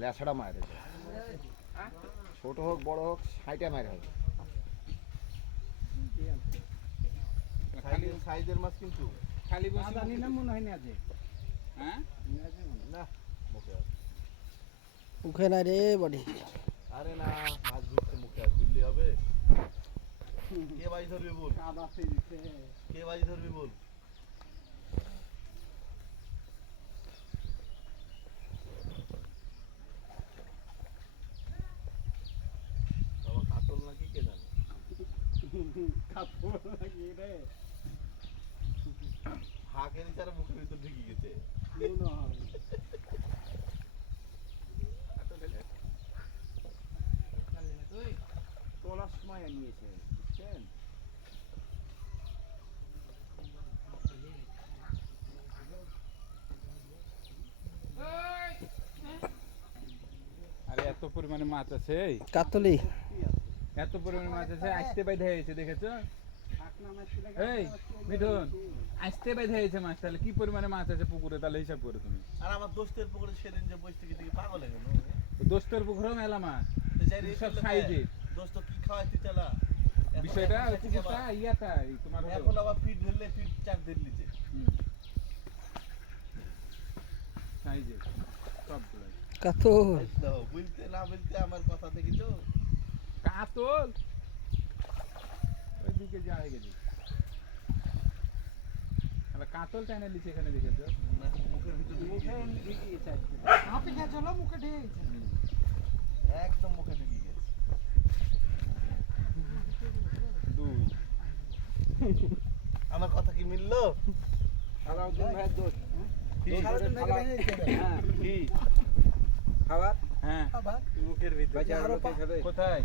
ল্যাছড়া মায়ের ছোট হোক বড় হোক 60 মায়ের হবে সাইজের মাছ কিন্তু খালি বসে জানি না মনে হয় না যে হ্যাঁ না মুখে আছে মুখে না রে বডি আরে না মাছ ঘুরতে মুখে আর বুঝলি হবে কে বাজি ধরবি বল কাদাতে দিছে কে বাজি ধরবি বল বাবা কাতল নাকি কে জানে কাপড় লাগিয়ে রে হাঁকের চার মুখের ভিতর ঢুকে গেছে মনে হয় তোলার সময় নিয়েছে বুঝছেন আরে এত পরিমাণে মাছ আছে কাতলি এত পরিমাণে মাছ আছে আসতে বাইধে হয়েছে দেখেছো এই মিঠুন আসতে বাইধে হয়েছে মাছ তাহলে কি পরিমাণে মাছ আছে পুকুরে তাহলে হিসাব করে তুমি আর আমার দোস্তের পুকুরে সেদিন যে বসে থেকে দেখি পাগল হয়ে গেল দোস্তের পুকুরেও মেলা মাছ সব সব সাইজে দোস্ত কি খাওয়াইতে চালা বিষয়টা পুকুরটা ইয়াটা তোমার হলো এখন আবার ফিট ধরলে ফিট চার দিন নিচে সাইজে সবগুলো কাতল বলতে না বলতে আমার কথা দেখিছো কাতল ওইদিকে যা হয়ে গেছে কাতল টাইনে লিখে এখানে দেখেছো না মুখের ভিতর মুখে ঢুকে গেছে হাতে কে চলো মুখে ঢুকে গেছে একদম মুখে ঢুকে গেছে দুই আমার কথা কি মিললো সালাউদ্দিন ভাইয়ের দোষ কি হ্যাঁ কি খাবার হ্যাঁ খাবার মুখের ভিতর বাচ্চা আরো খাবে কোথায়